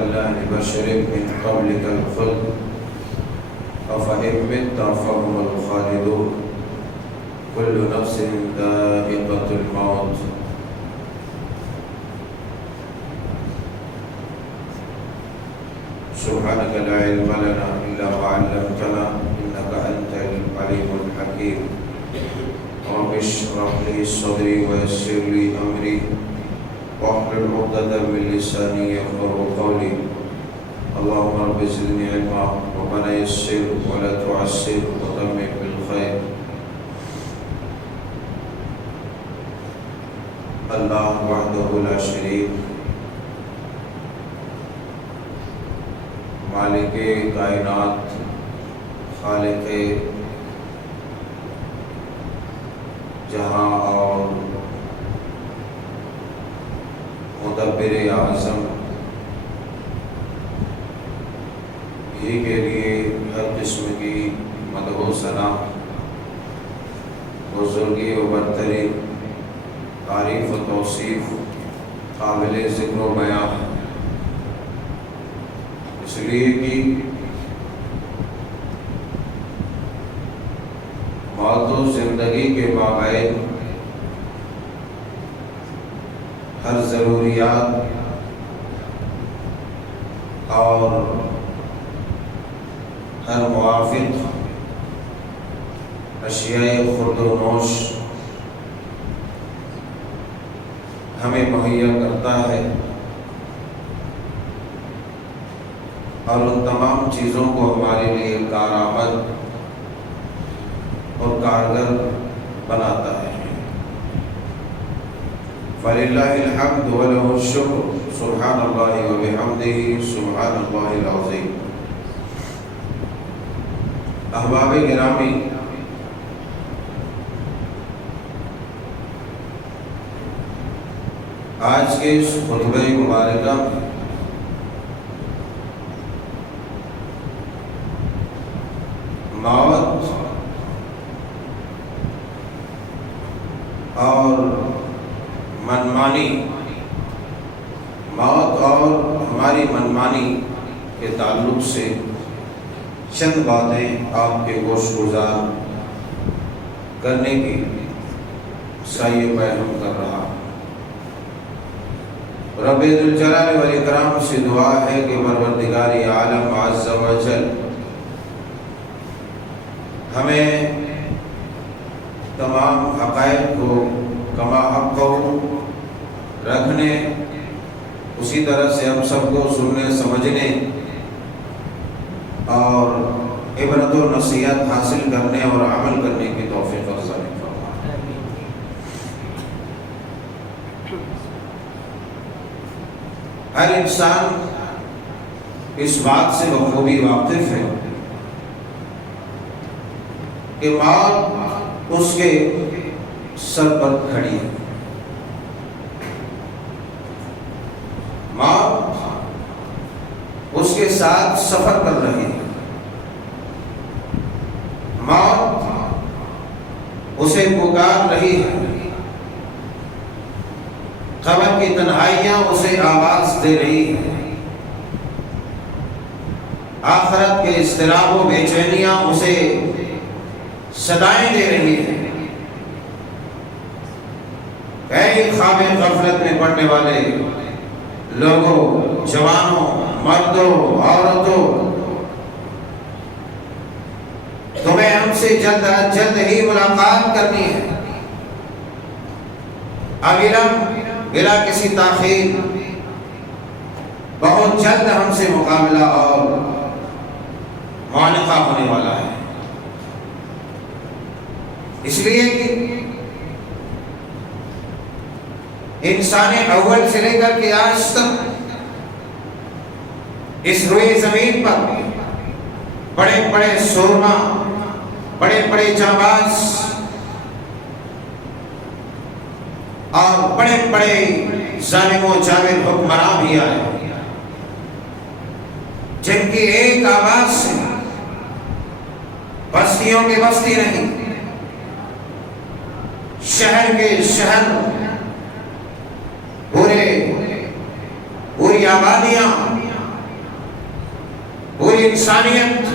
جعلنا لبشر من قبلك الخلد أفإن مت فهم الخالدون كل نفس ذائقة الموت سبحانك لا علم لنا إلا ما علمتنا إنك أنت العليم الحكيم رب اشرح لي صدري ويسر لي أمري واحلل عقدة من لساني يفقهوا قولي اللهم رب زدني علما ربنا يسر ولا تعسر وتمم بالخير. اللہ وحدہ لا شریک مالک کائنات خالق جہاں اور مدبر اعظم ہی کے لیے ہر قسم کی مدح و ثنا بزرگی و برتری تعریف و توصیف قابل ذکر و بیان اس لیے کہ موت و زندگی کے مابین ہر ضروریات اور ہر موافق اشیاء خورد و نوش ہمیں مہیا کرتا ہے اور ان تمام چیزوں کو ہمارے لیے کارآمد اور کارگر بناتا ہے. فَلِلَّهِ الْحَمْدُ وَلَهُ الشُّكْرُ سبحان اللہ وبحمدہ سبحان اللہ العظیم. احباب گرامی، آج کے اس خطبہ مبارکہ میں موت اور منمانی، موت اور ہماری منمانی کے تعلق سے چند باتیں آپ کے گوش گزار کرنے کی سعی بیان کر رہا. رب ذوالجلال والاکرام سے دعا ہے کہ پروردگار عالم عز و جل ہمیں تمام حقائق کو کما حق رکھنے، اسی طرح سے ہم سب کو سننے سمجھنے اور عبرت و نصیحت حاصل کرنے اور عمل کرنے کی توفیق عطا فرمائے. ہر انسان اس بات سے بخوبی واقف ہے کہ موت اس کے سر پر کھڑی ہے. موت اس کے ساتھ سفر کر رہی ہے. موت اسے پکار رہی ہے. قبر کی تنہائیاں اسے آواز دے رہی ہیں. آخرت کے اضطراب و بے چینیاں اسے صدائیں دے رہی ہیں. اے خواب غفلت میں پڑنے والے لوگوں، جوانوں، مردوں، عورتوں، تمہیں ہم سے جلد از جلد ہی ملاقات کرنی ہے. اگرم بلا کسی تاخیر بہت جلد ہم سے مقابلہ اور معانقہ ہونے والا ہے. اس لیے کہ انسان اول سے لے کر کے آج تک اس روئے زمین پر بڑے بڑے سورما، بڑے بڑے جانباز اور بڑے بڑے ظالم و جابر حکمراں بھی آئے جن کی ایک آواز سے بستیوں کی بستی نہیں، شہر کے شہر، پوری آبادیاں پوری انسانیت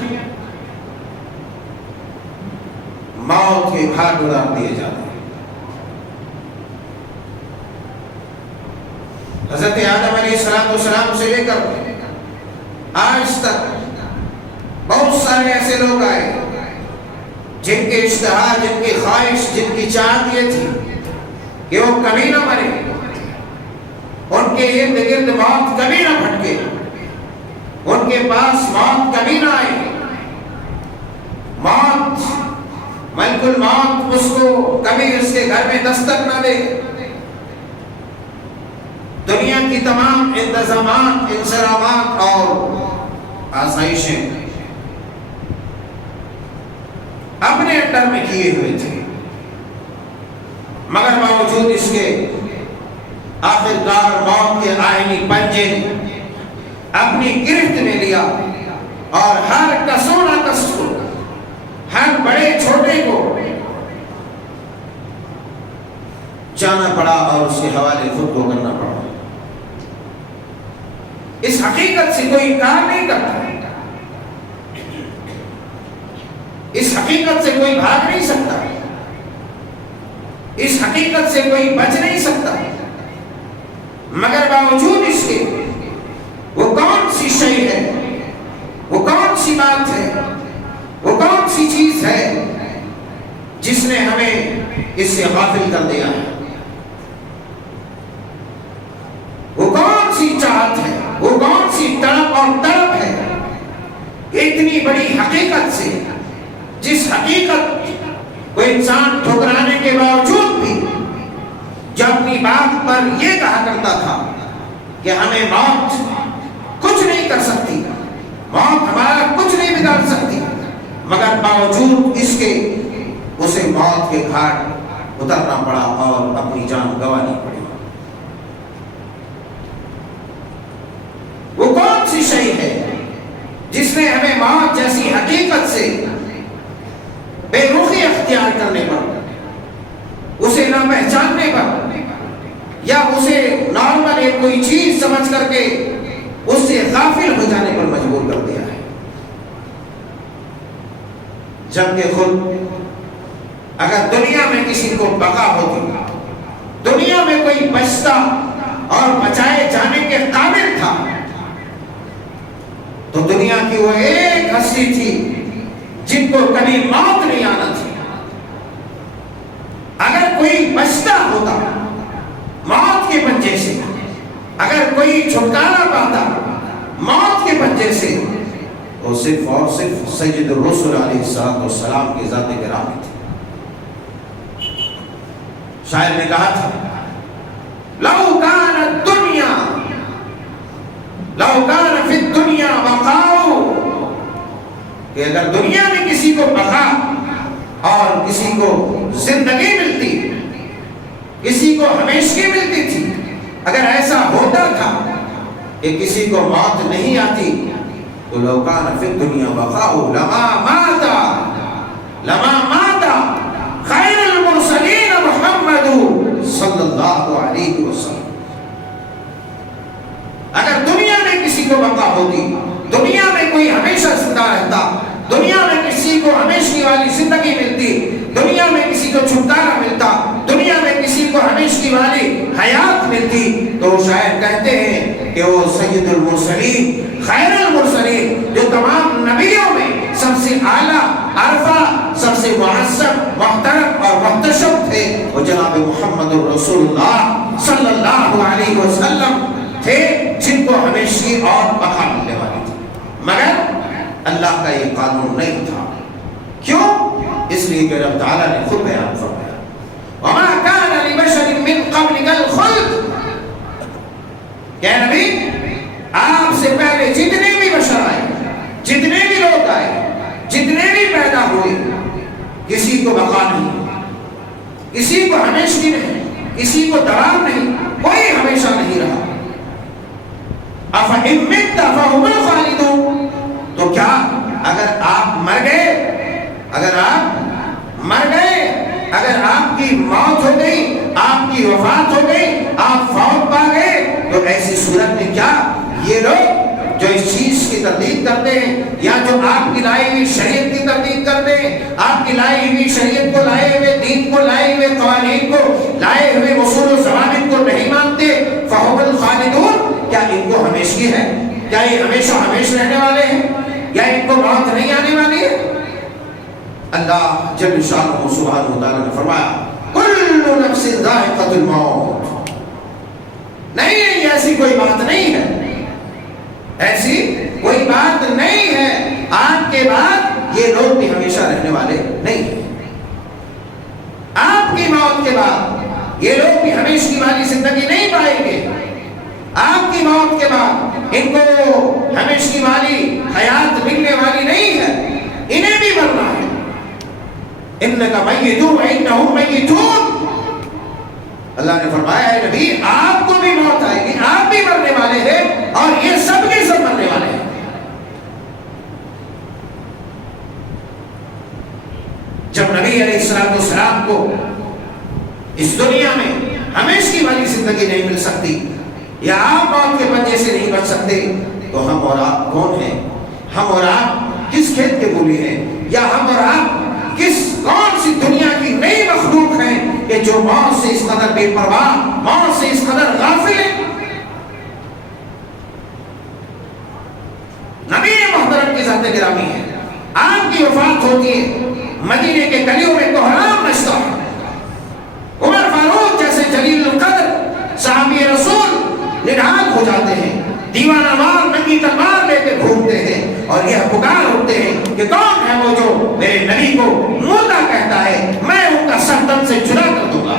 موت کے گھاٹ اتار دیے جاتے ہیں۔ حضرت آدم علیہ السلام سے لے کر آج تک بہت سارے ایسے لوگ آئے جن کے اشتہا، جن کی خواہش، جن کی چاہت یہ تھی کہ وہ کبھی نہ مرے، ان کے ارد گرد موت کبھی نہ بھٹکے، ان کے پاس موت کبھی نہ آئے، موت ملک الموت اس کو کبھی اس کے گھر میں دستک نہ دے۔ دنیا کی تمام انتظامات، انصرامات اور آسائشیں اپنے انڈر میں کیے ہوئے تھے، مگر باوجود اس کے آخرکار موت کے آئینی پنجے اپنی گرفت میں لیا اور ہر کسو نہ کسو، ہر بڑے چھوٹے کو جانا پڑا اور اس کے حوالے خود کو کرنا پڑا۔ اس حقیقت سے کوئی انکار نہیں کرتا، اس حقیقت سے کوئی بھاگ نہیں سکتا، اس حقیقت سے کوئی بچ نہیں سکتا، مگر باوجود اس کے وہ کون سی شے ہے، وہ کون سی بات ہے، وہ کون سی چیز ہے جس نے ہمیں اس سے غافل کر دیا ہے؟ وہ کون سی چاہت ہے، وہ کون سی تڑپ اور تڑپ ہے کہ اتنی بڑی حقیقت سے، جس حقیقت کو انسان ٹھکرانے کے باوجود بھی جو اپنی بات پر یہ کہا کرتا تھا کہ ہمیں موت کچھ نہیں کر سکتی، موت ہمارا کچھ نہیں بگاڑ سکتی، مگر باوجود اس کے اسے موت کے گھاٹ اترنا پڑا اور اپنی جان گنوانی پڑی۔ وہ کون سی شے ہے جس نے ہمیں موت جیسی حقیقت سے بے رخی اختیار کرنے پر، اسے نہ پہچاننے پر، یا اسے نارمل ایک کوئی چیز سمجھ کر کے اس سے غافل ہو جانے پر مجبور کر دیا ہے؟ جبکہ خود اگر دنیا میں کسی کو بقا ہوتی، دنیا میں کوئی بچتا اور بچائے جانے کے قابل تھا، تو دنیا کی وہ ایک ہستی تھی جن کو کبھی موت نہیں آنا تھی۔ اگر کوئی بچتا ہوتا موت کے پنجے سے، اگر کوئی چھٹکارا پاتا موت کے پنجے سے، وہ صرف اور صرف سید الرسل علیہ السلام کی ذات گرامی تھی۔ شاعر نے کہا تھا لو کان الدنیا، لو کان فی الدنیا بقاؤ، کہ اگر دنیا میں کسی کو بقا اور کسی کو زندگی ملتی، کسی کو ہمیشگی ملتی تھی، اگر ایسا ہوتا تھا کہ کسی کو موت نہیں آتی، تو لو کان فی الدنیا بقاؤ لما مات خیر المرسلین محمد صلی اللہ علیہ وسلم۔ اگر دنیا میں کسی کو بقا ہوتی، دنیا میں کوئی ہمیشہ زندہ رہتا، دنیا میں کسی کو ہمیشگی والی زندگی ملتی، دنیا میں کسی کو چھٹکارا ملتا، دنیا میں کسی کو ہمیشگی والی حیات ملتی، تو شاعر کہتے ہیں کہ وہ سید المرسلین، خیر المرسلین، جو تمام نبیوں میں سب سے اعلیٰ، عرفہ، سب سے معظم، محترم اور محتشم تھے، وہ جناب محمد رسول اللہ صلی اللہ علیہ وسلم تھے، جن کو ہمیشگی اور بقا ملنے والی تھی۔ مگر اللہ کا یہ قانون نہیں تھا۔ کیوں؟ اس لیے کہ رب تعالیٰ نے خود بیان فرمایا وَمَا كَانَ لِبَشَرٍ مِّن قَبْلِكَ الْخُلْدُ، کہ نبی آپ سے پہلے جتنے بھی بشر آئے، جتنے بھی لوگ آئے، جتنے بھی پیدا ہوئے، کسی کو بقا نہیں، کسی کو ہمیشگی نہیں، کسی کو دوام نہیں، کوئی ہمیشہ نہیں رہا۔ أَفَإِن مِّتَّ فَهُمُ الْخَالِدُونَ، تو کیا اگر آپ مر گئے، اگر آپ مر گئے، اگر آپ کی موت ہو گئی، آپ کی وفات ہو گئی، آپ فوت پا گئے، تو ایسی صورت میں کیا یہ لوگ جو اس چیز کی تردید کرتے ہیں یا جو آپ کی لائی ہوئی شریعت کی تردید کرتے ہیں، آپ کی لائی ہوئی شریعت کو لائے ہوئے دین کو لائے ہوئے قوانین کو لائے ہوئے اصول و ضوابط کو نہیں مانتے، فَهُمُ الْخَالِدُونَ، کیا ان کو ہمیشگی ہے؟ کیا یہ ہمیشہ ہمیشہ رہنے والے ہیں؟ یا ان کو موت نہیں آنے والی ہے؟ اللہ جل شانہ سبحانہ وتعالی نے فرمایا کل نفس ذائقۃ الموت، نہیں ہے، ایسی کوئی بات نہیں ہے، ایسی کوئی بات نہیں ہے، آپ کے بعد یہ لوگ بھی ہمیشہ رہنے والے نہیں ہیں، آپ کی موت کے بعد یہ لوگ بھی ہمیشہ والی زندگی نہیں پائیں گے، آپ کی موت کے بعد ان کو ہمیشہ والی حیات ملنے والی نہیں ہے، انہیں بھی مرنا ہے، انک میت وانہم میتون، اللہ نے فرمایا ہے نبی آپ کو بھی موت آئے گی، آپ بھی مرنے والے ہیں اور یہ سب کے سب مرنے والے ہیں۔ جب نبی علیہ السلام کو اس دنیا میں ہمیشہ والی زندگی نہیں مل سکتی یا آپ موت کے پنجے سے نہیں بچ سکتے تو ہم اور آپ کون ہیں؟ ہم اور آپ کس کھیت کے مولی ہیں؟ یا ہم اور آپ کون سی دنیا کی نئی مخلوق ہیں کہ جو موت سے اس قدر بے پرواہ، موت سے اس قدر غافل ہے؟ نبی محترم کی ذات گرامی ہے، آپ کی وفات ہوتی ہے، مدینے کے گلیوں میں کوہرام مچتا ہے، عمر فاروق جیسے جلیل القدر صحابی رسول نڈھال ہو جاتے ہیں، دیوانہ وار ننگی تلوار لے کے گھومتے ہیں اور یہ پکار اٹھتے ہیں کہ کون ہے وہ جو میرے نبی کو مردہ کہتا ہے، میں ان کا سر تن سے جدا کر دوں گا۔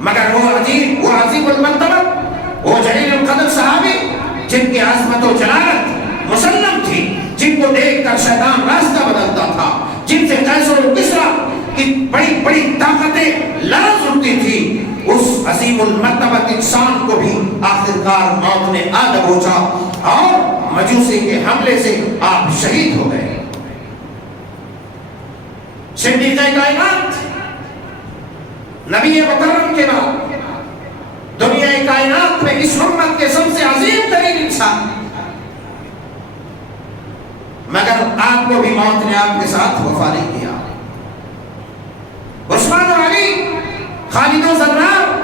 مگر وہ عظیم المرتبہ، وہ جلیل القدر صحابی جن کی عظمت و جلالت مسلم تھی، جن کو دیکھ کر شیطان راستہ بدلتا تھا، جن سے قیصر و کسریٰ کی بڑی بڑی طاقتیں لرز اٹھتی تھی، اس عظیم المرتبہ انسان کو بھی آخرکار موت نے آ دبوچا اور مجوسی کے حملے سے آپ شہید ہو گئے۔ صدیق کائنات، نبی مکرم کے بعد دنیا کائنات میں اس امت کے سب سے عظیم ترین انسان، مگر آپ کو بھی موت نے آپ کے ساتھ وفا نہیں کیا۔ عثمان و علی، خالد و زرار،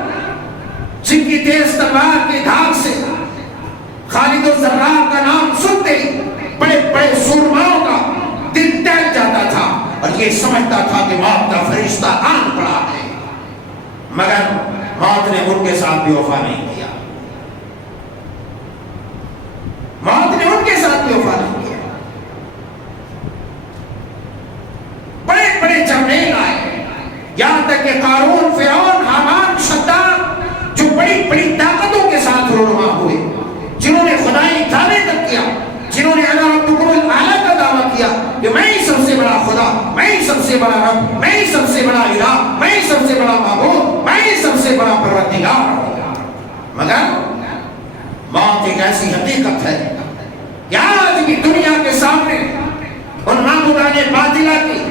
جن کی تیز تلوار کی دھاک سے خالد و زرار کا نام سنتے ہی بڑے بڑے سورماؤں کا دل ٹہل جاتا تھا اور یہ سمجھتا تھا کہ موت کا فرشتہ آن پڑا ہے، مگر موت نے ان کے ساتھ بھی وفا نہیں کیا، موت نے ان کے ساتھ بھی وفا نہیں کیا۔ بڑے بڑے جرنیل آئے، یہاں تک کہ قارون، فرعون، حامان، شداد، جو بڑی بڑی طاقتوں کے ساتھ رونما ہوئے، جنہوں نے خدائی دعوے تک کیا، جنہوں نے انا ربکم الاعلی کا دعویٰ کیا کہ میں ہی سب سے بڑا خدا، میں ہی سب سے بڑا رب، میں ہی سب سے بڑا الہ، میں ہی سب سے بڑا معبود، میں ہی سب سے بڑا پروردگار ہوں، مگر موت ایک ایسی حقیقت ہے کہ آج بھی دنیا کے سامنے ان معبودان باطلہ کی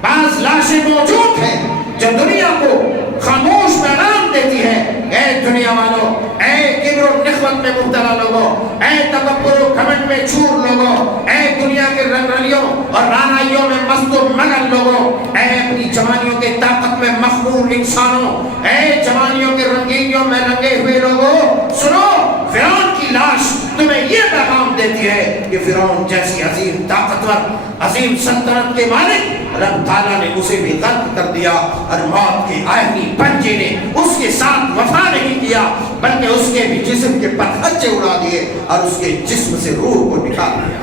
بعض لاشیں موجود ہیں جو دنیا کو خاموش پیغام دیتی ہے، اے دنیا والوں، اے کبر و نخوت میں مبتلا لوگوں، اے تکبر و گھمنڈ میں چور لوگوں، اے دنیا کے رنگ رلیوں اور رانائیوں میں مست و مگن لوگوں، اے اپنی جوانیوں کے طاقت میں مخمور انسانوں، اے جوانیوں کے رنگینیوں میں رنگے ہوئے لوگوں، سنو، فرعون کی لاش تمہیں یہ پیغام دیتی ہے کہ فرعون جیسی عظیم طاقتور، عظیم سلطنت کے مالک رب تعالیٰ نے اسے بھی غرق کر دیا اور موت کے آہنی پنجے نے اس کے ساتھ وفا نہیں کیا بلکہ اس کے بھی جسم کے پتھرچے اڑا دیے اور اس کے جسم سے روح کو نکال دیا۔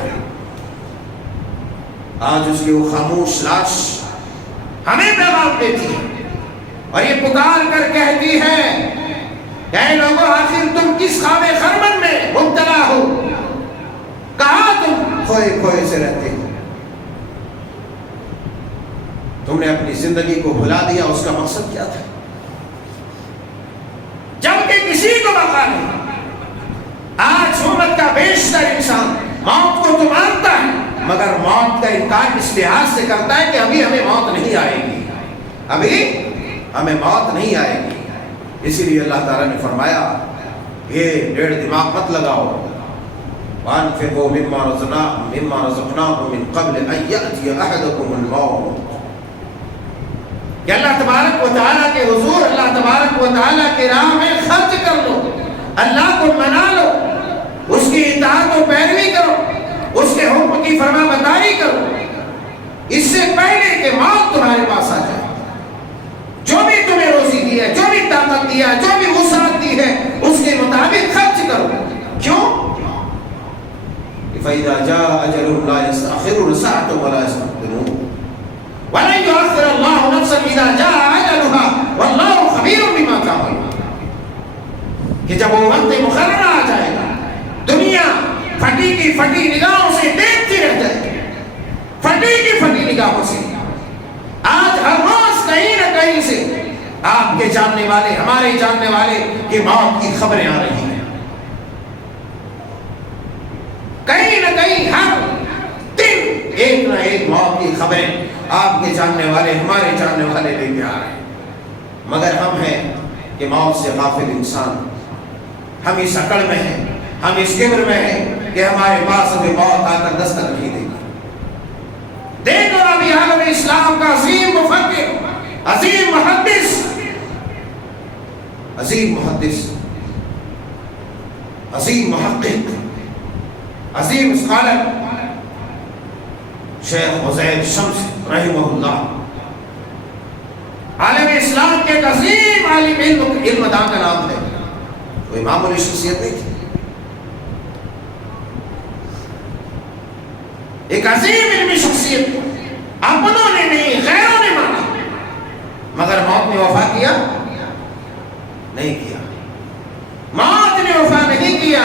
آج اس کی وہ خاموش لاش ہمیں پیغام دیتی ہے اور یہ پکار کر کہتی ہے اے لوگوں، آخر تم کس خواب خرمن میں مبتلا ہو؟ کہاں تم کھوئے کھوئے سے رہتے ہو؟ تم نے اپنی زندگی کو بھلا دیا، اس کا مقصد کیا تھا؟ جبکہ کسی کو بقا نہیں۔ آج امت کا بیشتر انسان موت کو تو مانتا ہے مگر موت کا انکار اس لحاظ سے کرتا ہے کہ ابھی ہمیں موت نہیں آئے گی، ابھی ہمیں موت نہیں آئے گی۔ اسی لیے اللہ تعالیٰ نے فرمایا یہ ڈیڑھ دماغ مت لگاؤ. وانفقوا مما رزقناکم من قبل ان یأتی احدکم الموت. کہ اللہ تبارک و تعالیٰ کے حضور، اللہ تبارک و تعالیٰ کے راہ میں خرچ کر لو، اللہ کو منا لو، اس کی اطاعت و پیروی کرو، اس کے حکم کی فرما برداری کرو، اس سے پہلے کہ موت تمہارے پاس آ جائے. جو بھی تمہیں روزی دی ہے، جو بھی طاقت دی ہے، جو بھی وسعت دی ہے، اس کے مطابق خرچ کرو. کیوں؟ فَإِذَا جَاءَ أَجَلُهُمْ لَا يَسْتَأْخِرُونَ سَاعَةً وَلَا يَسْتَقْدِمُونَ وَلَن يُؤَخِّرَ اللَّهُ نَفْسًا إِذَا جَاءَ أَجَلُهَا وَاللَّهُ خَبِيرٌ بِمَا تَعْمَلُونَ. کہ جب وہ وقت مقررہ آ جائے گا، دنیا پھٹی کی پھٹی نگاہوں سے دیکھتی رہ جائے گی، پھٹی کی پھٹی نگاہوں سے. آج ہر روز کہیں نہ کہیں سے آپ کے جاننے والے، ہمارے جاننے والے کی موت کی خبریں آ رہی ہیں. کہیں نہ کہیں ہر دن ایک نہ ایک موت کی خبریں آپ کے جاننے والے، ہمارے جاننے والے لے کے آ رہے ہیں. مگر ہم ہیں کہ موت سے غافل انسان. ہم اس اکڑ میں ہیں، ہم اس کبر میں ہیں کہ ہمارے پاس ابھی موت آ کر دستک نہیں دے گی. دیکھو نبی عالم اسلام کا عظیم مفکر، عظیم محدث، عظیم محدث، عظیم محقق، عظیم اسکالر شیخ عزیر شمس رحمہ اللہ، عالم اسلام کے ایک عظیم عالم علم داں کا نام ہے. کوئی معمولی شخصیت نہیں تھی، ایک عظیم علمی شخصیت. اپنوں نے نہیں، غیروں نے مانا، مگر موت نے وفا کیا نہیں کیا. موت نے وفا نہیں کیا.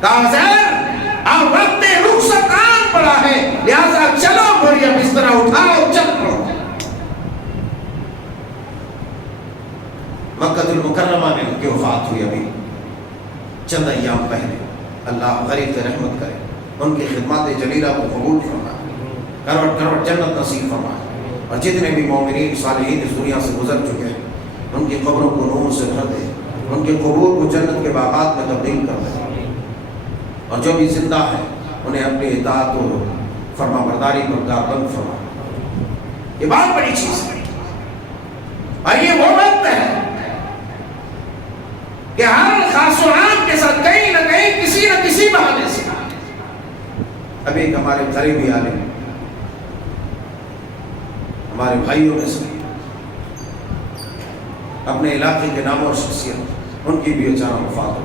کاظر اب وقت رخصت آن پڑا ہے، لہذا چلو بوریا بستر اٹھاؤ، چل پڑو. مکہ المکرمہ میں ان کی وفات ہوئی ابھی چند ایام پہلے. اللہ غریب رحمت کرے، ان کی خدمات جلیلہ کو قبول فرمائے، کروڑ کروڑ جنت نصیب فرمائے. اور جتنے بھی مومنین صالحین اس دنیا سے گزر چکے ہیں، ان کی قبروں کو نور سے بھر دے، ان کے قبور کو جنت کے باغات میں تبدیل کر دے. اور جو بھی زندہ ہے انہیں اپنی اطاعت و فرما برداری پر کاربند فرما. یہ بات بڑی چیز ہے. اور یہ وہ وقت ہے کہ ہر خاص و عام کے ساتھ کہیں نہ کہیں کسی نہ کسی بہانے سے. ابھی ایک ہمارے قریبی عالم، ہمارے بھائیوں میں سے اپنے علاقے کے نام اور شخصیت، ان کی بھی اچانک وفات ہو.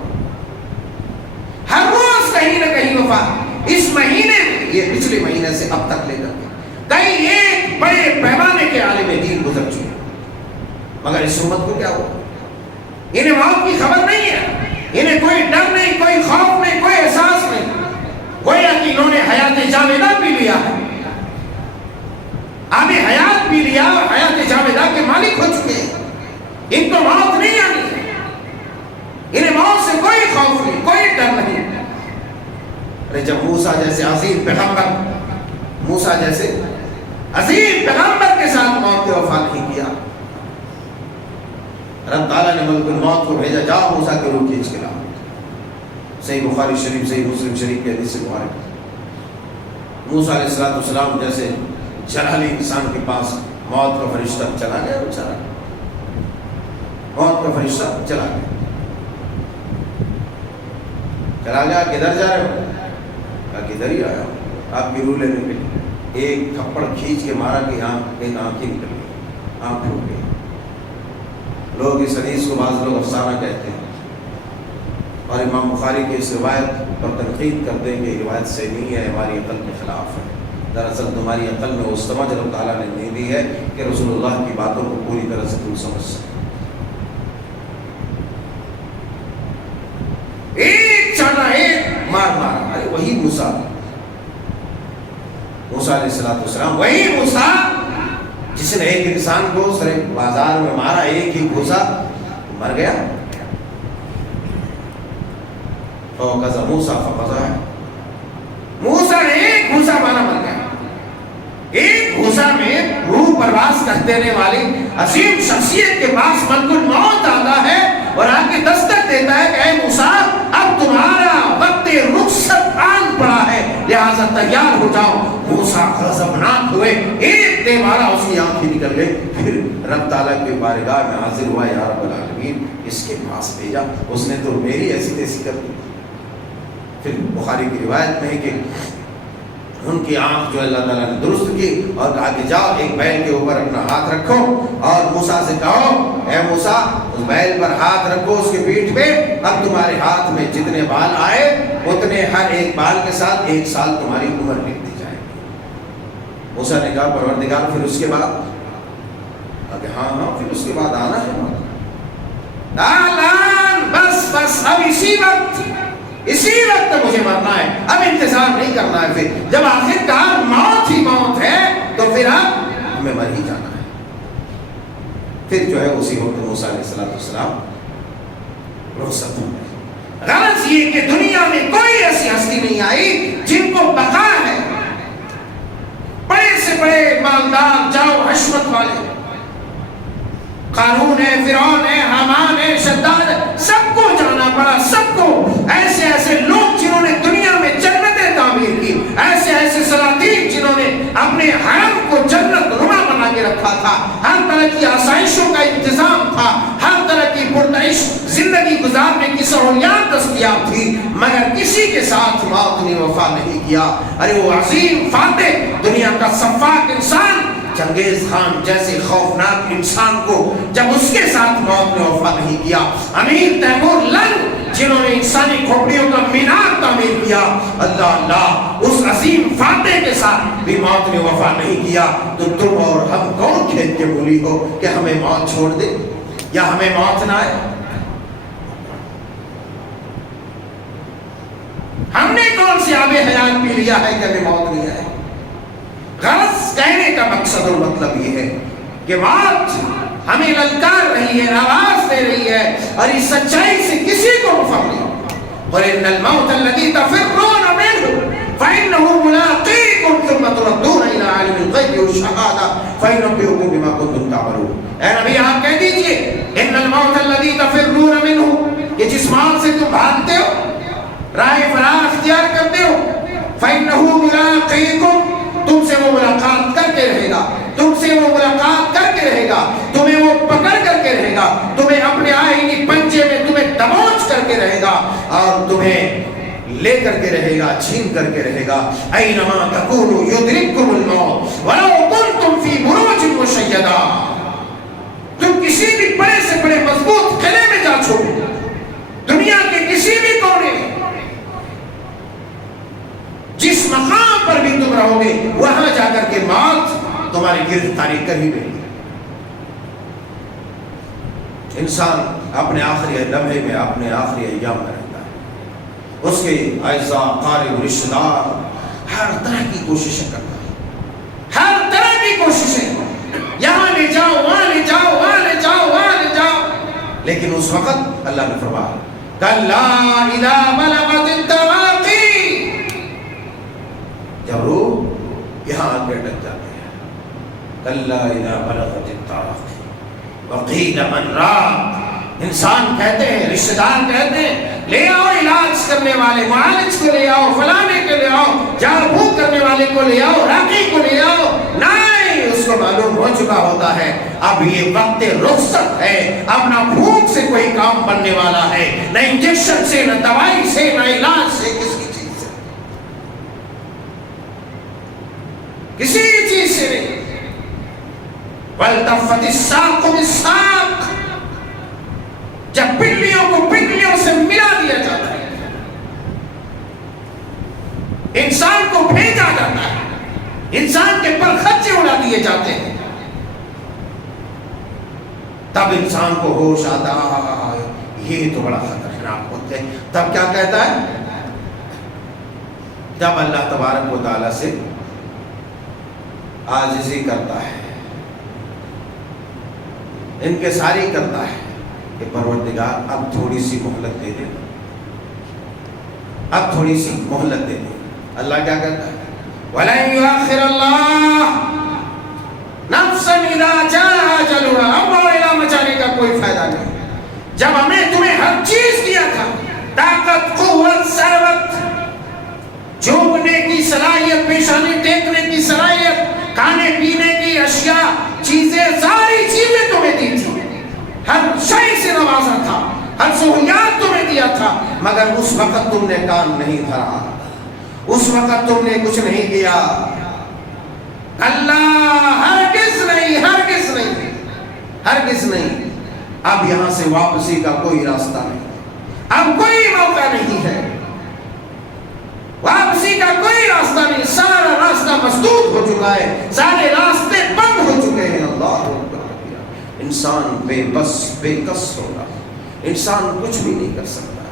ہر روز کہیں نہ کہیں وفات. اس مہینے میں، یہ پچھلے مہینے سے اب تک لے کر کے کہیں ایک بڑے پیمانے کے عالم دین گزر چکے. مگر اس امت کو کیا ہوا؟ انہیں موت کی خبر نہیں ہے، انہیں کوئی ڈر نہیں، کوئی خوف نہیں، کوئی احساس نہیں. گویا کہ انہوں نے حیات جاویدہ پی لیا ہے، آب حیات پی لیا اور حیات جاویدہ کے مالک ہو چکے ہیں. ان کو موت نہیں آنی ہے، انہیں موت سے کوئی خوف نہیں، کوئی ڈر نہیں. ارے جب موسیٰ جیسے عظیم پیغمبر، موسیٰ جیسے عظیم پیغمبر کے ساتھ موت کے وفا نہیں کیا، رب تعالیٰ نے ملک الموت کو بھیجا، جاؤ موسیٰ کے روح کھینچ کے لاؤ. صحیح بخاری شریف، صحیح مسلم شریف کے حدیث سے مبارک. موسیٰ علیہ السلام جیسے جلالی انسان کے پاس موت کا فرشتہ چلا گیا، وہ چلا گیا، موت کا فرشتہ چلا گیا. چلا گیا، کدھر جا رہے ہو؟ کہا کدھر ہی آیا ہوں، آپ کی روح لینے کے لیے. ایک تھپڑ کھینچ کے مارا کہ ایک آنکھ ہی نکل گئی، آنکھ ٹوٹ گئی. لوگ اس حدیث کو بعض لوگ افسانہ کہتے ہیں، اور امام بخاری کی اس روایت پر تنقید کرتے ہیں کہ یہ روایت صحیح نہیں ہے، ہماری عقل کے خلاف ہے. دراصل تمہاری عقل میں وہ سمجھ اللہ تعالیٰ نے نہیں دی ہے کہ رسول اللہ کی باتوں کو پوری طرح سے تم سمجھ سکے. ایک چانا ایک مار مارا. ارے وہی موسیٰ علیہ السلام، وہی موسیٰ جس نے ایک انسان کو سر بازار میں مارا، ایک ہی گھوسا، مر گیا. فوقذ موسیٰ فقضا، موسیٰ نے ایک گھوسا مارا، مر گیا. ایک گھوسا میں روح پرواز کر دینے والی عظیم شخصیت کے پاس ملک الموت آتا ہے اور آگے دستک دیتا ہے کہ اے موسیٰ اب تمہارا وقت رخصت آن پڑا ہے، لہذا تیار ہو جاؤ۔ موسیٰ غضبناک ہوئے، ایک دے مارا اس کی آنکھیں نکل گئی۔ پھر رب تعالیٰ کے بارگاہ میں حاضر ہوا، یا رب العالمین اس کے پاس بھیجا، اس نے تو میری ایسی تیسی کر دی۔ پھر بخاری کی روایت میں ہے کہ ان کی آنکھ جو اللہ تعالیٰ نے درست کی اور کہا کہ جاؤ ایک بیل کے اوپر اپنا ہاتھ رکھو اور موسیٰ سے کہو اے موسیٰ اس بیل پر ہاتھ رکھو اس کے پیٹھ پہ، اب تمہارے ہاتھ میں جتنے بال آئے اتنے ہر ایک بال کے ساتھ 1 سال تمہاری عمر لکھ دی جائے گی۔ موسیٰ نے کہا پروردگار پھر اس کے بعد؟ کہ ہاں پھر اس کے بعد آنا ہے بس اب اسی وقت مجھے مرنا ہے، اب انتظار نہیں کرنا ہے۔ پھر جب آخر کار موت ہی موت ہے تو پھر اب ہمیں مر ہی جانا ہے۔ پھر جو ہے اسی وقت موسیٰ علیہ السلام رخصت ہو گئے۔ غرض یہ کہ دنیا میں کوئی ایسی ہستی نہیں آئی جن کو بقا ہے، بڑے سے بڑے مالدار جاؤ حشمت والے، قارون ہے، فرعون ہے، حامان ہے، شداد ہے، سب کو جانا پڑا، سب کو۔ ایسے ایسے لوگ جنہوں نے دنیا میں جنتیں تعمیر کی، ایسے ایسے سلاطین جنہوں نے اپنے حرم کو جنت نما بنا کے رکھا تھا، ہر طرح کی آسائشوں کا انتظام تھا، ہر طرح کی پرتعیش زندگی گزارنے کی سہولیات دستیاب تھی، مگر کسی کے ساتھ موت نے وفا نہیں کیا۔ ارے وہ عظیم فاتح، دنیا کا سفاک انسان چنگیز خان جیسے خوفناک انسان کو جب اس کے ساتھ موت نے وفا نہیں کیا، امیر تیمور لنگ جنہوں نے انسانی کھوپڑیوں کا مینار تعمیر کیا، اللہ اس عظیم فاتح کے ساتھ بھی موت نے وفا نہیں کیا، تو تم اور ہم کون کھیت کے مولی ہو کہ ہمیں موت چھوڑ دے یا ہمیں موت نہ آئے؟ ہم نے کون سی آب حیات پی لیا ہے کہ ہمیں موت نہیں آئے؟ غرض کہنے کا مقصد اور مطلب یہ ہے کہ موت ہمیں للکار رہی ہے، آواز دے رہی ہے، اور اس سچائی سے کسی کو مفر نہیں۔ وَإِنَّ الْمَوْتَ الَّذِي تَفِرُّونَ مِنْهُ فَإِنَّهُ مُلَاقِيكُمْ ثُمَّ تُرَدُّونَ إِلَىٰ عَالِمِ الْغَيْبِ وَالشَّهَادَةِ فَيُنَبِّئُكُم بِمَا كُنتُمْ تَعْمَلُونَ۔ اے نبی آپ کہہ دیجئے إِنَّ الْمَوْتَ الَّذِي تَفِرُّونَ مِنْهُ، کہ جس موت سے تم بھاگتے ہو، راہ فرار اختیار کرتے ہو، فَإِنَّهُ مُلَاقِيكُمْ، تم سے وہ ملاقات کر کے رہے گا، تم سے وہ ملاقات کر کے رہے گا، تمہیں وہ پکڑ کر کے رہے گا، تمہیں اپنے آئینی پنجے میں تمہیں دبوچ کر کے رہے گا، اور تمہیں لے کر کے رہے گا، چھین کر کے رہے گا۔ اینما تکونوا یدرککم الموت ولو کنتم فی بروج مشیدہ، تم کسی بھی بڑے سے بڑے مضبوط قلعے میں جا چھوڑو، دنیا کے کسی بھی کونے میں، جس مقام پر بھی تم رہو گے وہاں جا کر کے موت تمہاری گرفتاری کر ہی گئی۔ انسان اپنے آخری لمحے میں، اپنے آخری ایام میں رہتا ہے، اس کے اعزاء، قارب، رشتہ دار ہر طرح کی کوششیں کرتا ہے، ہر طرح کی کوششیں، یہاں لے جاؤ، وہاں لے جاؤ، وہاں لے جاؤ، وہاں لے جاؤ، لیکن اس وقت اللہ نے فرمایا کَلَّا إِذَا بَلَغَتِ التَّرَاقِي، جب روح یہاں آ کے اٹک جاتے ہیں، کَلَّا إِذَا بَلَغَتِ التَّرَاقِي وَقِيلَ مَنْ رَاقٍ، انسان کہتے ہیں، رشتہ دار کہتے ہیں لے آؤ علاج کرنے والے، معالج کو لے آؤ، فلانے کے لے آؤ، جھاڑ پھونک کرنے والے کو لے آؤ، راقی کو لے آؤ، نہیں، اس کو معلوم ہو چکا ہوتا ہے اب یہ وقت رخصت ہے، اب نہ پھونک سے کوئی کام بننے والا ہے، نہ انجیکشن سے، نہ دوائی سے، نہ علاج سے، کسی چیز سے نہیں۔ وَالْتَفَّتِ السَّاقُ بِالسَّاقِ، جب پنڈلیوں کو پنڈلیوں سے ملا دیا جاتا ہے، انسان کو بھیجا جاتا ہے، انسان کے پر خرچے اڑا دیے جاتے ہیں، تب انسان کو ہوش آتا ہے یہ تو بڑا خطرناک وقت ہے۔ تب کیا کہتا ہے؟ جب اللہ تبارک و تعالیٰ سے عاجزی کرتا ہے، انکساری کرتا ہے کہ پروردگار اب تھوڑی سی مہلت دے دے، اب تھوڑی سی مہلت دے دے۔ اللہ کیا کہتا ہے؟ وَلَن يُؤَخِّرَ اللَّهُ نَفْسًا إِذَا جَاءَ أَجَلُهَا، اب اعلان مچانے کا کوئی فائدہ نہیں، جب ہمیں ہر سہولیات تمہیں دیا تھا، مگر اس وقت تم نے کان نہیں دھرا، اس وقت تم نے کچھ نہیں کیا۔ اللہ ہرگز نہیں، ہرگز نہیں، ہرگز نہیں۔ اب یہاں سے واپسی کا کوئی راستہ نہیں، اب کوئی موقع نہیں ہے، واپسی کا کوئی راستہ نہیں، سارا راستہ مسدود ہو چکا ہے، سارے راستے بند ہو چکے ہیں۔ اللہ اکبر۔ انسان بے بس بے کس ہوگا، انسان کچھ بھی نہیں کر سکتا،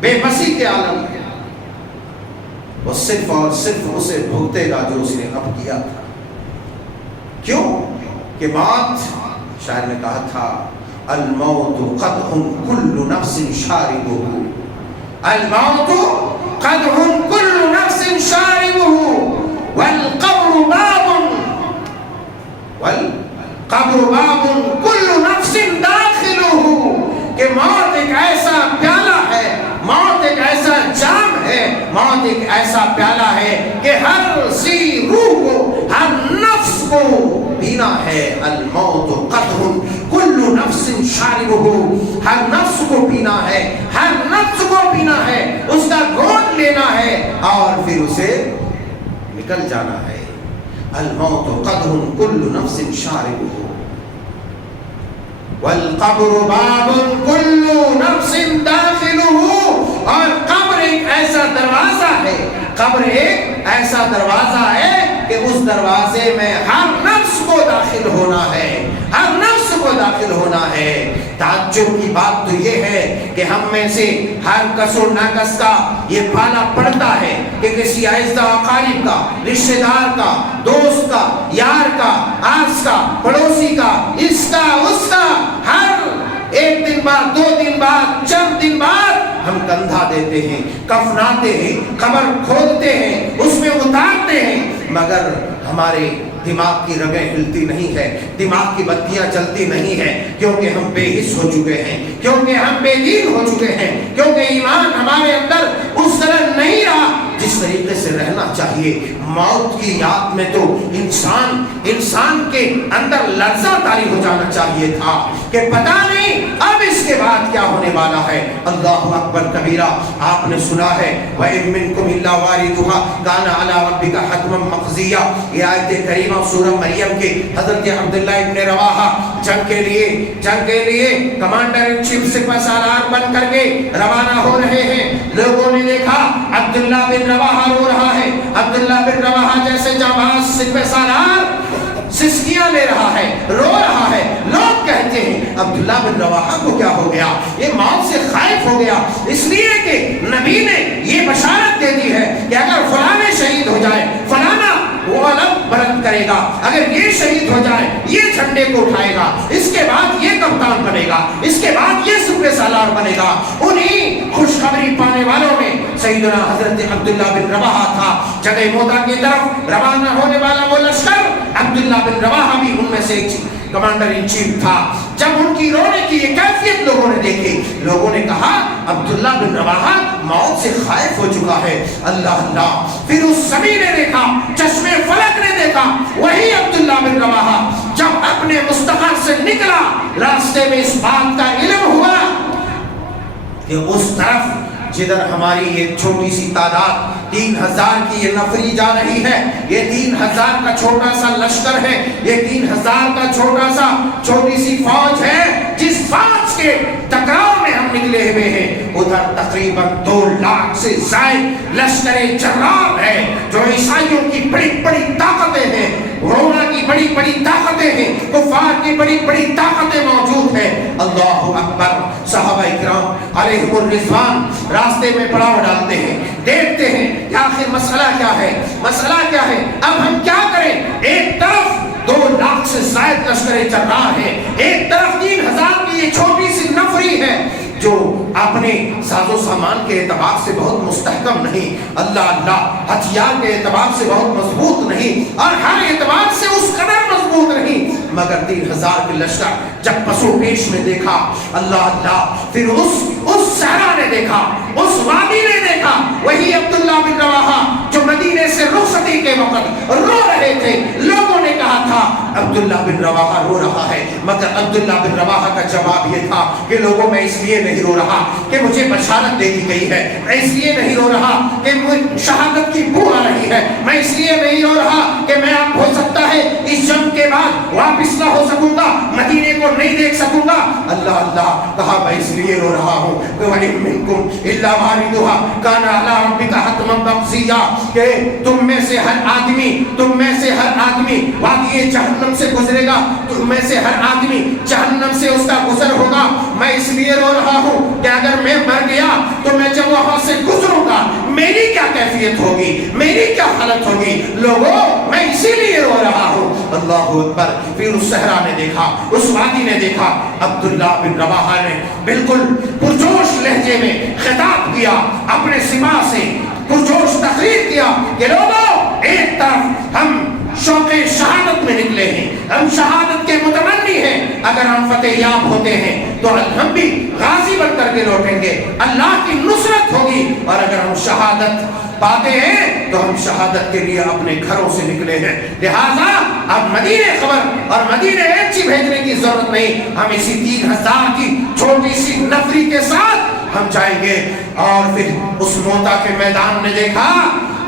بے بسی کے عالم میں وہ صرف اور صرف اسے بھگتے گا جو اس نے اب کیا تھا۔ کیوں کہ بات شاعر نے کہا تھا الموت قدح کل نفس شاربہ، الموت قدح کل نفس شاربہ والقبر باب، والقبر باب کل نفس داخلہ، کہ موت ایک ایسا پیالہ ہے، موت ایک ایسا جام ہے، موت ایک ایسا پیالہ ہے کہ ہر ذی روح کو، ہر نفس کو پینا ہے۔ الموت قدح کل نفس شاربہ، ہر نفس کو پینا ہے، ہر نفس کو پینا ہے، اس کا گھونٹ لینا ہے اور پھر اسے نکل جانا ہے۔ الموت قدح کل نفس شاربہ والقبر باب کل نفس داخلہ، اور قبر ایک ایسا دروازہ ہے، قبر ایک ایسا دروازہ ہے کہ اس دروازے میں ہر نفس کو داخل ہونا ہے، ہر نفس کو داخل ہونا ہے۔ تعجب کی بات تو یہ ہے کہ ہم میں سے ہر کس و ناکس کا یہ پالا پڑتا ہے کہ کسی آہستہ اقارب کا، رشتہ دار کا، دوست کا، یار کا، آس کا، پڑوسی کا، اس کا اس کا، ہر ایک دن بعد، 2 دن بعد، چند دن بعد ہم کندھا دیتے ہیں، کفناتے ہیں، قبر کھودتے ہیں، اس میں اتارتے ہیں، مگر ہمارے دماغ کی رگیں ہلتی نہیں ہے، دماغ کی بتیاں چلتی نہیں ہے، کیونکہ ہم بے حس ہو چکے ہیں، کیونکہ ہم بے دین ہو چکے ہیں، کیونکہ ایمان ہمارے اندر اس طرح نہیں رہا جس طریقے سے رہنا چاہیے۔ موت کی یاد میں تو انسان کے اندر لرزہ طاری ہو جانا چاہیے تھا کہ پتہ نہیں اب اس کے بعد کیا ہونے والا ہے۔ اللہ اکبر کبیرہ۔ آپ نے سنا ہے وَإِن مِّنكُمْ إِلَّا وَارِدُهَا كَانَ عَلَىٰ رَبِّكَ حَتْمًا مَّقْضِيًّا۔ یہ آیت کریمہ سورہ مریم کے حضرت عبداللہ ابن رواحہ جنگ کے لیے کمانڈر ان چیف سپہ سالار بن کر کے روانہ ہو رہے ہیں۔ لوگوں نے دیکھا عبداللہ بن رواحہ رو رہا ہے، عبداللہ بن رواحہ جیسے جانباز سپہ سالار سسکیاں لے رہا ہے، رو رہا ہے۔ لوگ کہتے ہیں عبداللہ بن رواحہ کو کیا ہو گیا، یہ موت سے خائف ہو گیا، اس لیے کہ نبی نے یہ بشارت دے دی ہے کہ اگر فلاں شہید ہو جائے، فلانا وہ علم بلند کرے گا، اگر یہ شہید ہو جائے یہ جھنڈے کو اٹھائے گا، اس کے بعد یہ کپتان بنے گا، اس کے بعد یہ سپہ سالار بنے گا۔ انہی خوشخبری پانے والوں میں سیدنا حضرت عبداللہ بن رواحہ تھا۔ جگہ موتا کی طرف روانہ ہونے والا وہ لشکر عبداللہ بن رواحہ بھی ان میں سے ایک کمانڈر ان چیف تھا۔ جب ان کی رونے کی یہ کیفیت لوگوں نے دیکھی، لوگوں نے کہا عبداللہ بن رواحہ موت سے خائف ہو چکا ہے۔ اللہ اللہ۔ پھر اس سبھی نے دیکھا، چشمے فلک نے دیکھا، وہی عبداللہ بن رواحہ جب اپنے مستقر سے نکلا، راستے میں اس بات کا علم ہوا کہ اس طرف جدھر ہماری یہ چھوٹی سی تعداد 3000 کی یہ نفری جا رہی ہے، یہ 3000 کا چھوٹا سا لشکر ہے، یہ 3000 کا چھوٹی سی فوج ہے، جس فوج کے ٹکراؤ میں ہم نکلے ہوئے ہیں، ادھر تقریباً 2 لاکھ سے زائد لشکر جرار ہے، جو عیسائیوں کی بڑی بڑی طاقتیں ہیں، روما کی بڑی بڑی طاقتیں ہیں، کفار کی بڑی بڑی طاقتیں موجود ہیں۔ اللہ اکبر۔ صحابہ اکرام علیہم الرضوان راستے میں پڑاؤ ڈالتے ہیں، دیکھتے ہیں کہ آخر مسئلہ کیا ہے، مسئلہ کیا ہے، اب ہم کیا کریں۔ ایک طرف 2 لاکھ سے زائد لشکر جرار ہے، ایک طرف 3000 کی یہ چھوٹی سی نفری ہے جو اپنے ساز و سامان کے اعتبار سے بہت مستحکم نہیں، اللہ اللہ، ہتھیار کے اعتبار سے بہت مضبوط نہیں، اور ہر اعتبار سے اس قدر مضبوط نہیں، مگر 3000 کے لشکر جب پسو پیش میں دیکھا، اللہ اللہ، پھر اس صحرا نے دیکھا، اس وادی نے دیکھا، وہی عبداللہ بن رواحہ جو مدینے سے رخصتی کے وقت رو رہے تھے۔ لوگوں نے کہا تھا عبداللہ بن رواحہ رو رہا ہے، مگر عبداللہ بن رواحہ کا جواب یہ تھا کہ لوگوں میں اس لیے نہیں رو رہا کہ مجھے بشارت دے دی گئی ہے، میں اس لیے نہیں رو رہا کہ شہادت کی بو آ رہی ہے، میں اس لیے نہیں رو رہا کہ میں آپ ہو سکتا ہے اس جنگ کے بعد واپس نہ ہو سکوں گا، مدینے کو نہیں دیکھ سکوں گا۔ اللہ اللہ کہا میں اس لیے رو رہا ہوں کہ وَإِن مِّنكُمْ إِلَّا وَارِدُهَا كَانَ عَلَىٰ رَبِّكَ حَتْمًا مَّقْضِيًّا، کہ تم میں سے ہر آدمی وادی جہنم سے گزرے گا، تم میں سے ہر آدمی جہنم سے اس کا گزر ہوگا۔ میں اس لیے رو رہا ہوں کہ اگر میں مر گیا تو میں جب وہاں سے گزروں گا میری کیا کیفیت ہوگی، میری کیا حالت ہوگی۔ لوگوں میں اسی لیے رو رہا ہوں۔ اللہ اکبر۔ پھر اس صحرا نے دیکھا، اس وادی نے دیکھا، عبداللہ بن رواحہ نے بالکل پرجوش لہجے میں خطاب کیا، اپنے سماع سے پرجوش تقریر کیا کہ لوگوں ایک طرف ہم شوق شہادت میں نکلے ہیں، ہم شہادت کے متمنی ہیں، اگر ہم فتح یاب ہوتے ہیں تو ہم بھی غازی بن کر کے لوٹیں گے، اللہ کی نصرت ہوگی، اور اگر ہم شہادت پاتے ہیں تو ہم شہادت کے لیے اپنے گھروں سے نکلے ہیں، لہذا اب مدینے خبر اور مدینے ایچی بھیجنے کی ضرورت نہیں، ہم اسی 3000 کی چھوٹی سی نفری کے ساتھ ہم جائیں گے۔ اور پھر اس موتا کے میدان نے دیکھا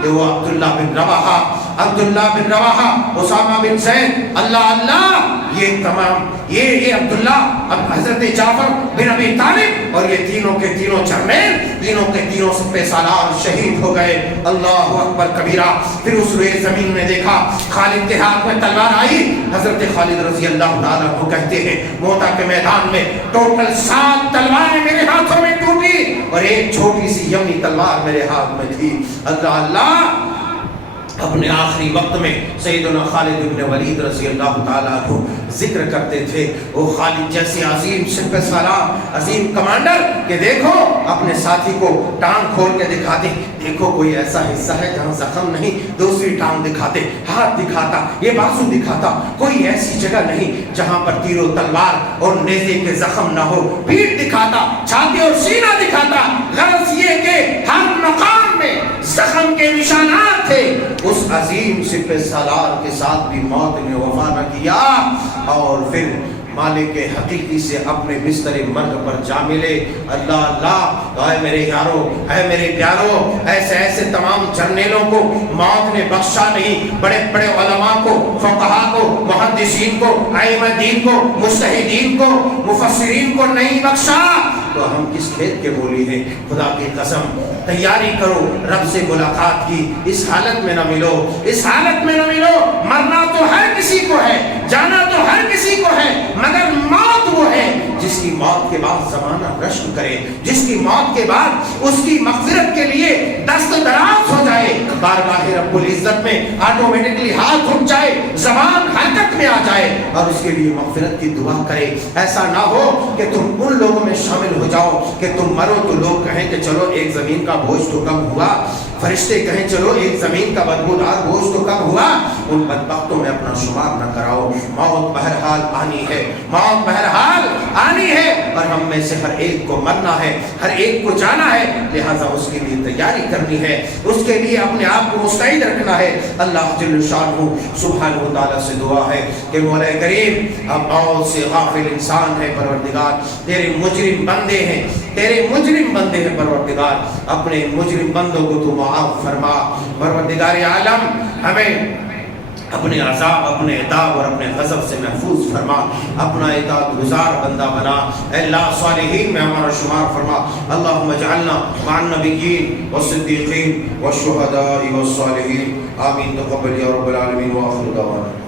کہ وہ عبداللہ بن رواحہ، اسامہ بن زید، اللہ یہ تمام یہ عبداللہ، اب حضرت جعفر بن ابی طالب، اور یہ تینوں کے تینوں جرنیل، تینوں کے تینوں سپہ سالار شہید ہو گئے۔ اللہ اکبر کبیرہ۔ پھر اس روئے زمین نے دیکھا، خالد کے ہاتھ میں تلوار آئی، حضرت خالد رضی اللہ تعالیٰ کو کہتے ہیں موتا کے میدان میں ٹوٹل 7 تلواریں میرے ہاتھوں میں ٹوٹی اور ایک چھوٹی سی یمنی تلوار میرے ہاتھ میں تھی۔ اللہ اپنے آخری وقت میں سیدنا خالد بن ولید رضی اللہ تعالیٰ عنہ ذکر کرتے تھے، وہ خالد جیسے عظیم سپہ سالار، عظیم کمانڈر کہ دیکھو اپنے ساتھی کو ٹانگ کھول کے دکھاتے، دیکھو کوئی ایسا حصہ ہے جہاں زخم نہیں، دوسری ٹانگ دکھاتے، ہاتھ دکھاتا، یہ بازو دکھاتا، کوئی ایسی جگہ نہیں جہاں پر تیر و تلوار اور نیزے کے زخم نہ ہو، پیٹھ دکھاتا، چھاتی اور سینہ دکھاتا، غرض یہ کہ ہر مقام میں زخم کے نشانات تھے۔ اس عظیم سپہ سالار کے ساتھ بھی موت نے وفا نہ کیا، اور پھر مالک حقیقی سے اپنے بستر مرگ پر جا ملے۔ اللہ اے میرے یارو، اے میرے پیارو، ایسے تمام جرنیلوں کو موت نے بخشا نہیں، بڑے بڑے علماء کو، فقہاء کو، محدثین کو، ائمہ دین کو، مجتہدین کو، مفسرین کو نہیں بخشا، تو ہم کس کھیت کے مولی ہیں؟ خدا کی قسم تیاری کرو رب سے ملاقات کی، اس حالت میں نہ ملو، اس حالت میں نہ ملو۔ مرنا تو ہر کسی کو ہے، جانا تو ہر کسی کو ہے، مگر موت وہ ہے جس کی موت کے بعد زمانہ رشک کرے، جس کی موت کے بعد اس کی مغفرت کے لیے دست دراز ہو جائے، بارگاہ رب العزت میں آٹومیٹکلی ہاتھ اٹھ جائے، زبان حرکت میں آ جائے اور اس کے لیے مغفرت کی دعا کرے۔ ایسا نہ ہو کہ تم ان لوگوں میں شامل ہو جاؤ کہ تم مرو تو لوگ کہیں کہ چلو ایک زمین کا بوجھ تو کم ہوا، فرشتے کہیں چلو ایک زمین کا بدبودار بوجھ تو کم ہوا، ان بدبختوں میں اپنا شمار نہ کراؤ۔ موت بہرحال آنی ہے، موت بہرحال آنی ہے، اور ہم میں سے ہر ایک کو مرنا ہے، ہر ایک کو جانا ہے، لہٰذا اس کے لیے تیاری کرنی ہے، اس کے لیے اپنے آپ کو مستعد رکھنا ہے۔ اللہ جل شانہ سبحانہ تعالیٰ سے دعا ہے کہ مولا کریم ہم موت سے غافل انسان ہے پروردگار، تیرے مجرم بندے ہیں، تیرے مجرم بندے ہیں پروردگار، اپنے مجرم بندوں کو تو معاف فرما۔ پروردگار عالم ہمیں اپنے عذاب، اپنے عتاب اور اپنے غضب سے محفوظ فرما، اپنا اطاعت گزار بندہ بنا، اے اللہ صالحین میں ہمارا شمار فرما۔ اللہم اجعلنا مع النبیین والصدیقین والشہداء والصالحین، آمین۔ تقبل یا رب العالمین، وآخر دعوانا۔